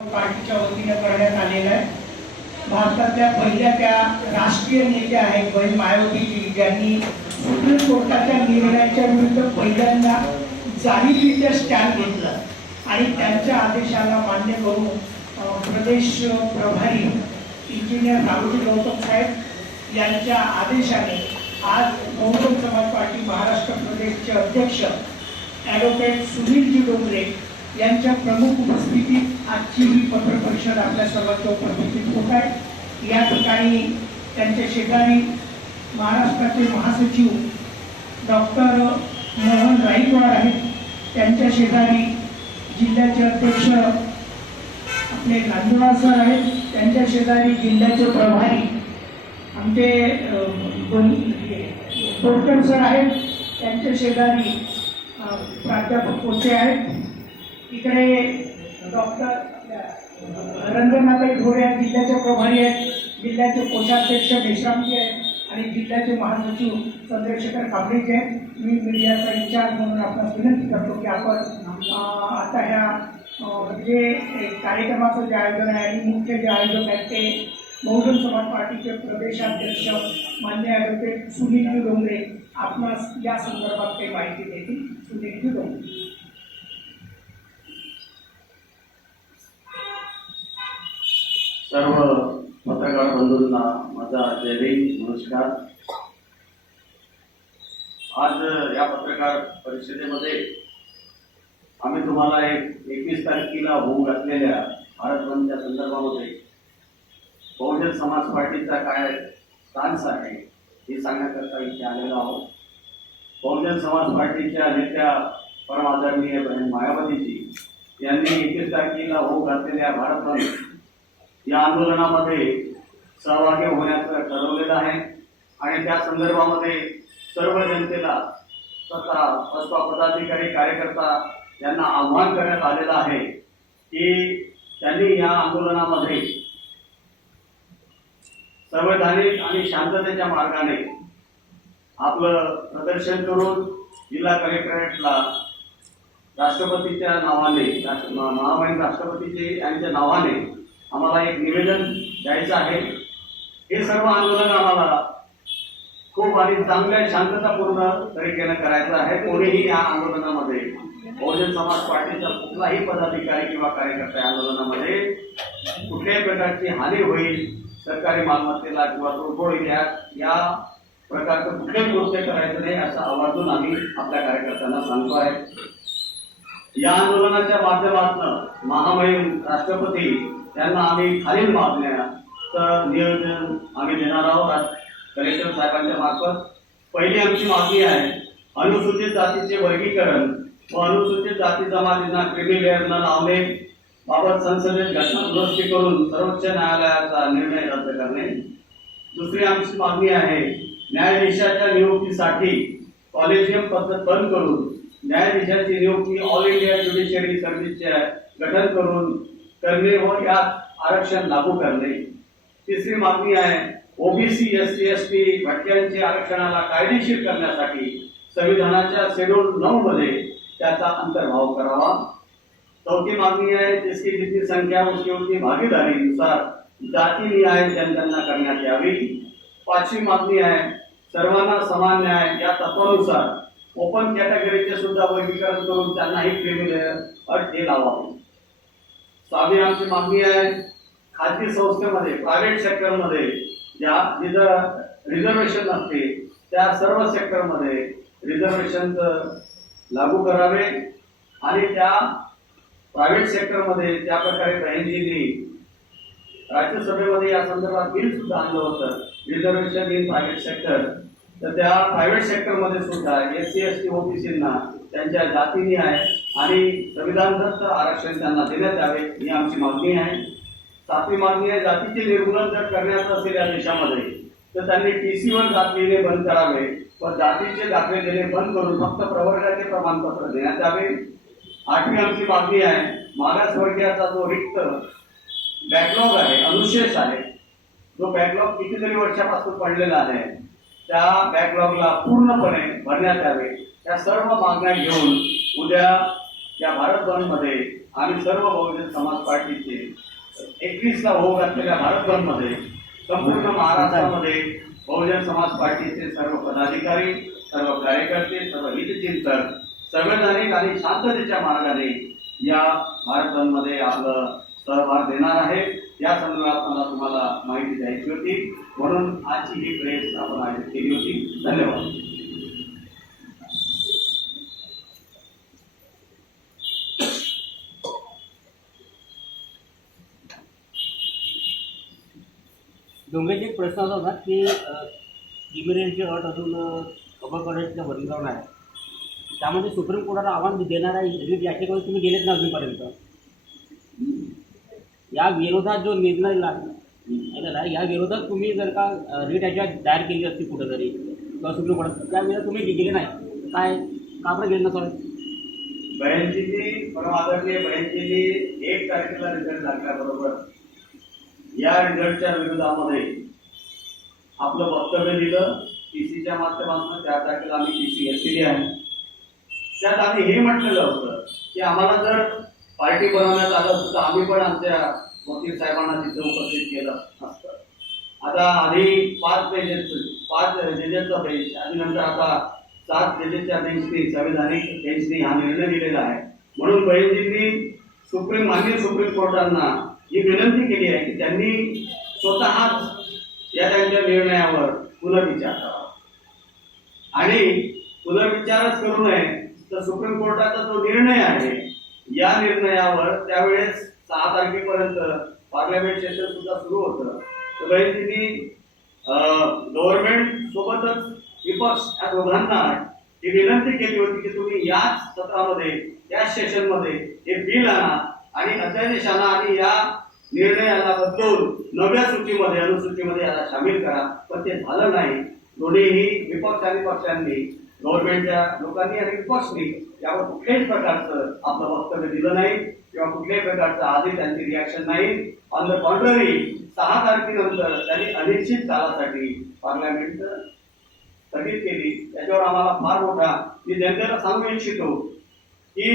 पार्टीच्या वतीने करण्यात आलेलं आहे. भारतातल्या पहिल्या त्या राष्ट्रीय नेत्या आहेत बहीण मायावतीजी ज्यांनी सुप्रीम कोर्टाच्या निर्णयाच्या विरुद्ध पहिल्यांदा जाहीररित्या स्टँड घेतलं. आणि त्यांच्या आदेशाला मान्य करून प्रदेश प्रभारी इंजिनियर राहुल गौतम साहेब यांच्या आदेशाने आज बहुजन समाज पार्टी महाराष्ट्र प्रदेशचे अध्यक्ष ॲडव्होकेट सुनीलजी डोंगरे यांच्या प्रमुख उपस्थितीत आजची ही पत्रपरिषद आपल्या सर्वांच्या उपस्थितीत होत आहे. या ठिकाणी त्यांच्या शेजारी महाराष्ट्राचे महासचिव डॉक्टर मोहन राईकवाड आहेत. त्यांच्या शेजारी जिल्ह्याचे अध्यक्ष आपले गांधीवार सर आहेत. त्यांच्या शेजारी जिल्ह्याचे प्रभारी आमचे अं, दोन सर आहेत. त्यांच्या शेजारी प्राध्यापक कोचे आहेत. इकडे डॉक्टर रंगनाथाई ढोरे आहेत जिल्ह्याचे प्रभारी आहेत जिल्ह्याचे कोषाध्यक्ष मेश्रामजी आहेत आणि जिल्ह्याचे महासचिव चंद्रशेखर कांबळेचे आहेत. मी मीडियाचा इन्चार्ज म्हणून आपण विनंती करतो की आपण आता ह्या जे एक कार्यक्रमाचं जे आयोजन आहे आणि मुख्य जे आयोजक आहेत ते बहुजन समाज पार्टीचे प्रदेशाध्यक्ष मान्य ॲडव्होकेट सुनीलजी डोंगरे आपणास या संदर्भात काही माहिती देतील. सुनीलजी डोंगरे. सर्व पत्रकार बंधूंना माझा जैविक नमस्कार. आज या पत्रकार परिषदेमध्ये आम्ही तुम्हाला एक एकवीस तारखेला होऊ घातलेल्या भारत बंदच्या संदर्भामध्ये बहुजन समाज पार्टीचा काय स्टान्स आहे हे सांगण्याकरता इथे आलेलो आहोत. बहुजन समाज पार्टीच्या नेत्या परमादरणीय बहीण मायावतीजी यांनी एकवीस तारखेला होऊ घातलेल्या भारत बंद या आंदोलनामध्ये सहभागी होण्याचं ठरवलेलं आहे. आणि त्या संदर्भामध्ये सर्व जनतेला तथा बसपा पदाधिकारी कार्यकर्ता यांना आव्हान करण्यात आलेलं आहे की त्यांनी या आंदोलनामध्ये संवैधानिक आणि शांततेच्या मार्गाने आपलं प्रदर्शन करून जिल्हा कलेक्टरेटला राष्ट्रपतीच्या नावाने राष्ट्र- राष्ट्रपतीचे यांच्या नावाने आम्हाला एक निवेदन द्यायचं आहे. हे सर्व आंदोलन आम्हाला खूप आणि चांगल्या शांततापूर्ण तरीकेनं करायचं आहे. कोणीही या आंदोलनामध्ये बहुजन समाज पार्टीचा कुठलाही पदाधिकारी किंवा कार्यकर्ता या आंदोलनामध्ये कुठल्याही प्रकारची हानी होईल सरकारी मालमत्तेला किंवा तोडफोड होईल या या प्रकारचं कुठलेही कृत्य करायचं नाही असं आवर्जून आम्ही आपल्या कार्यकर्त्यांना सांगतो आहे. या आंदोलनाच्या माध्यमातून महामहिम राष्ट्रपती त्यांना आम्ही खालील मागण्याचं नियोजन आम्ही देणार आहोत आज कलेक्टर साहेबांच्या मार्फत. पहिली आमची मागणी आहे अनुसूचित जातीचे वर्गीकरण व अनुसूचित जाती जमातींना क्रिमी न लावणे बाबत संसदेत घटना दुरुस्ती करून सर्वोच्च न्यायालयाचा निर्णय रद्द करणे. दुसरी आमची मागणी आहे न्यायाधीशाच्या नियुक्तीसाठी कॉलेजियम पद्धत बंद करून न्यायाधीशाची नियुक्ती ऑल इंडिया ज्युडिशियरी सर्व्हिसचे गठन करून करणे व हो यात आरक्षण लागू करणे. तिसरी मागणी आहे OBC S C S T भटक्यांचे आरक्षणाला कायदेशीर करण्यासाठी संविधानाच्या शेड्यूल नऊ मध्ये त्याचा अंतर्भाव करावा. चौथी मागणी आहे जिसकी जितकी संख्या उसकी उतनी भागीदारीनुसार जाती न्याय जनगणना करण्यात यावी. पाचवी मागणी आहे सर्वांना समान न्याय या तत्वानुसार ओपन कॅटेगरीचे सुद्धा वर्गीकरण करून त्यांनाही क्रिमिनल अट हे लावावे. सहावी आमची मागणी आहे. खाजगी संस्थेमध्ये प्रायव्हेट सेक्टरमध्ये ज्या जिथं रिझर्वेशन असते त्या सर्व सेक्टरमध्ये रिझर्वेशन लागू करावे आणि त्या प्रायव्हेट सेक्टरमध्ये ज्या प्रकारे बहिणजींनी राज्यसभेमध्ये या संदर्भात बिल सुद्धा आणलं होतं रिझर्वेशन इन प्रायव्हेट सेक्टर तर त्या प्रायव्हेट सेक्टरमध्ये सुद्धा एस सी एस टी ओबीसींना त्यांच्या जातीनी आहे. आणि संविधानग्रस्त आरक्षण त्यांना देण्यात यावे ही आमची मागणी आहे. सातवी मागणी आहे जातीचे निर्मूलन जर करण्याचं असेल या देशामध्ये तर त्यांनी टीसी वर जात लिहिणे बंद करावे व जातीचे दाखले देणे बंद करून फक्त प्रवर्गाचे प्रमाणपत्र देण्यात यावे. आठवी आमची मागणी आहे मागासवर्गीयाचा जो रिक्त बॅकलॉग आहे अनुशेष आहे जो बॅकलॉग कितीतरी वर्षापासून पडलेला आहे त्या बॅकलॉगला पूर्णपणे भरण्यात यावे. त्या सर्व मागण्या घेऊन उद्या या भारत बंदमध्ये आम्ही सर्व बहुजन समाज पार्टीचे एकवीसला होऊ घातलेल्या भारत बंदमध्ये संपूर्ण महाराष्ट्रामध्ये बहुजन समाज पार्टीचे सर्व पदाधिकारी सर्व कार्यकर्ते सर्व हितचिंतक संवैधानिक आणि शांततेच्या मार्गाने या भारत बंदमध्ये आपलं सहभाग देणार आहे. या संदर्भात मला तुम्हाला माहिती द्यायची होती. म्हणून आजची ही प्रेस आपण आयोजित केली होती. धन्यवाद. डोंगेचे एक प्रश्न असा होता की इमिडिएटची अट अजून खबर कॉलेजच्या वर्गीकरण आहे त्यामध्ये सुप्रीम कोर्टाला आव्हान देणारा रिट याचिकेवर तुम्ही गेलेत ना अजूनपर्यंत? या विरोधात जो निर्णय लागला या विरोधात तुम्ही जर का रिट याच्या दायर केली असती कुठेतरी किंवा सुप्रीम कोर्टात त्या विरोधात तुम्ही गेले नाही. काय का बरं गेले नसावे बहिणजींनी परवा आदरणीय बहिणजींनी एक तारखेला रिझल्ट लागल्याबरोबर या रिझल्टच्या विरोधामध्ये आपलं वक्तव्य दिलं टीसीच्या माध्यमातून त्या तारखेला आम्ही टीसी घेतलेली आहे. त्यात आम्ही हे म्हटलेलं होतं की आम्हाला जर पार्टी बनवण्यात आलं असतं तर आम्ही पण आमच्या वकील साहेबांना तिथं उपस्थित केलं असतं. आता आधी पाच पेजेस पाच जजेसचा बेंच आणि नंतर आता सात जजेसच्या बेंचनी संविधानिक बेंचनी हा निर्णय दिलेला आहे. म्हणून बहिणजींनी सुप्रीम माननीय सुप्रीम कोर्टांना ही विनंती केली आहे की त्यांनी स्वतःच या त्यांच्या निर्णयावर पुनर्विचार करावा. आणि पुनर्विचारच करू नये तर सुप्रीम कोर्टाचा जो निर्णय आहे या निर्णयावर त्यावेळेस सहा तारखेपर्यंत पार्लमेंट सेशन सुद्धा सुरू होतं. तर बहिणजींनी गव्हर्नमेंट सोबतच विपक्ष या दोघांना ही विनंती केली होती की तुम्ही याच सत्रामध्ये याच सेशनमध्ये हे बिल आणा आणि अध्यादेशाला आणि या निर्णयाला बदलून नव्या सूचीमध्ये अनुसूचीमध्ये याला सामील करा. पण ते झालं नाही. दोन्हीही विपक्ष आणि पक्षांनी गव्हर्नमेंटच्या लोकांनी आणि विपक्षनी यावर कुठल्याही प्रकारचं आपलं वक्तव्य दिलं नाही किंवा कुठल्याही प्रकारचं आधी त्यांची रिॲक्शन नाही. ऑन द कॉन्ट्ररी सहा तारखेनंतर त्यांनी अनिश्चित कालासाठी पार्लमेंट स्थगित केली. त्याच्यावर आम्हाला फार मोठा मी जनतेला सांगू इच्छितो की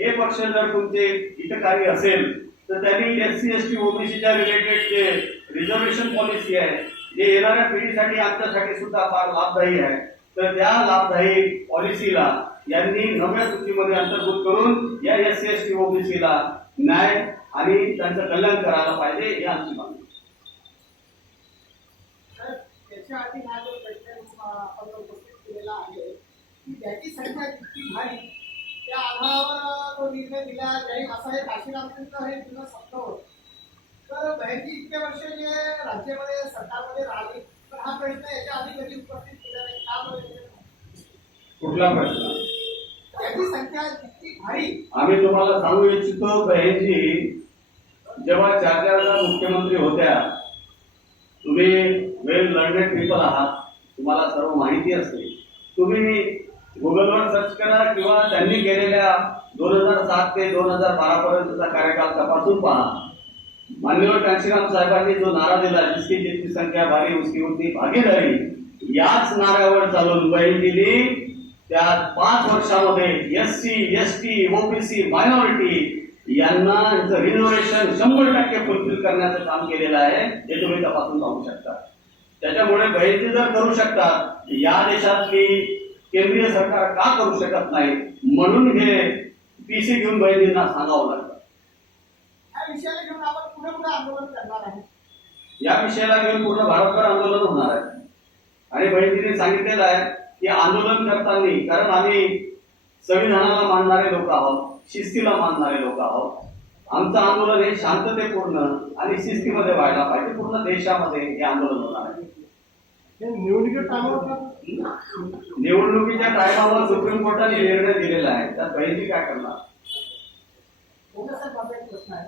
हे पक्ष जर तुमचे हितकारी असेल तर त्यांनी एस सी एस टी ओबीसीच्या रिलेटेड जे रिझर्वेशन पॉलिसी आहे जे येणाऱ्या पिढीसाठी आमच्यासाठी सुद्धा फार लाभदायी आहे. तर त्या लाभदायी पॉलिसीला यांनी नव्या सूचीमध्ये अंतर्भूत करून या एस सी एस टी ओबीसीला न्याय आणि त्यांचं कल्याण करायला पाहिजे या आमची मागणी आपण उपस्थित केलेला आहे की ज्याची संख्या जितकी भारी त्या आधारावर अं, तो निर्णय दिला जाईल असं काशीरामचं हे जुनं सत्य होतं तर बहिणी इतके वर्ष जे राज्यामध्ये सरकारमध्ये राहिले तर हा प्रश्न याच्या आधी कधी उपस्थित केला नाही? का बरं केला नाही? कुठला प्रश्न? त्याची संख्या भारी. आम्ही तुम्हाला सांगू इच्छितो बहिणजी जेव्हा चार चार वेळा मुख्यमंत्री होत्या तुम्ही वेल लर्नेड पीपल आहात तुम्हाला सर्व माहिती असते तुम्ही गुगलवर सर्च करा किंवा त्यांनी केलेल्या दोन हजार सात ते दोन हजार बारा पर्यंतचा कार्यकाळ तपासून पहा. मान्यवर कांशीराम साहेबांनी जो नारा दिला जिसकी जितकी संख्या भारी उसकी होती भागीदारी याच नाऱ्यावर चालून बहिणजींनी त्या पाच वर्षामध्ये S C S T OBC minority यांना रिझर्वेशन शंभर टक्के फुलफिल करण्याचं काम केलेलं आहे हे तुम्ही तपासून पाहू शकता. त्याच्यामुळे बहिणी जर करू शकतात या देशातली केंद्रीय सरकार का करू शकत नाही? म्हणून हे पीसी घेऊन बहिणींना सांगावं लागतं. ह्या विषयाला घेऊन आपण पुढे पुढे आंदोलन करणार आहे. या विषयाला घेऊन पूर्ण भारतभर आंदोलन होणार आहे. आणि बहिणीने सांगितलेलं आहे की आंदोलन करताना कारण आम्ही संविधानाला मानणारे लोक आहोत शिस्तीला मानणारे लोक आहोत. आमचं आंदोलन हे शांततेपूर्ण आणि शिस्तीमध्ये व्हायला पाहिजे. पूर्ण देशामध्ये हे आंदोलन होणार आहे. निवडणुकीत निवडणुकीच्या टायमावर सुप्रीम कोर्टाने निर्णय दिलेला आहे. त्यात बहिणी काय करणार? प्रश्न आहे.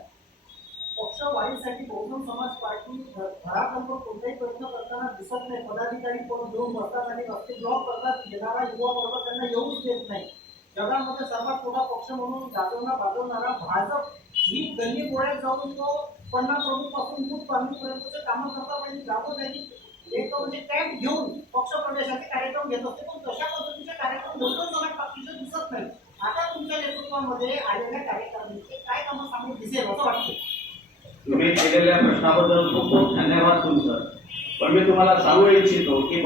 पक्ष वाढीसाठी बहुजन समाज पार्टी घरासमोर कोणताही प्रयत्न करताना दिसत नाही. पदाधिकारी कोण घेऊन बसतात आणि रस्ते ब्लॉक करतात येणारा युवा वर्ग त्यांना येऊच देत नाही. जगामध्ये सर्वात मोठा पक्ष म्हणून गाजवणार गाजवणारा भाजप ही गल्ली पोळ्यात जाऊन तो पन्नास प्रमुखपासून बूथ पर्यंतचे कामं करतात आणि जागो त्यांनी म्हणजे कॅम्प घेऊन पक्ष प्रदेशाचे कार्यक्रम घेत असते. पण तशा पद्धतीचे कार्यक्रम बहुजन समाज बाकीचे दिसत नाही. आता तुमच्या नेतृत्वामध्ये आलेल्या कार्यकारिणीचे काय कामं सांगून दिसेल असं वाटतं तुम्ही केलेल्या प्रश्नाबद्दल खूप खूप धन्यवाद तुमचं. पण मी तुम्हाला सांगू इच्छितो की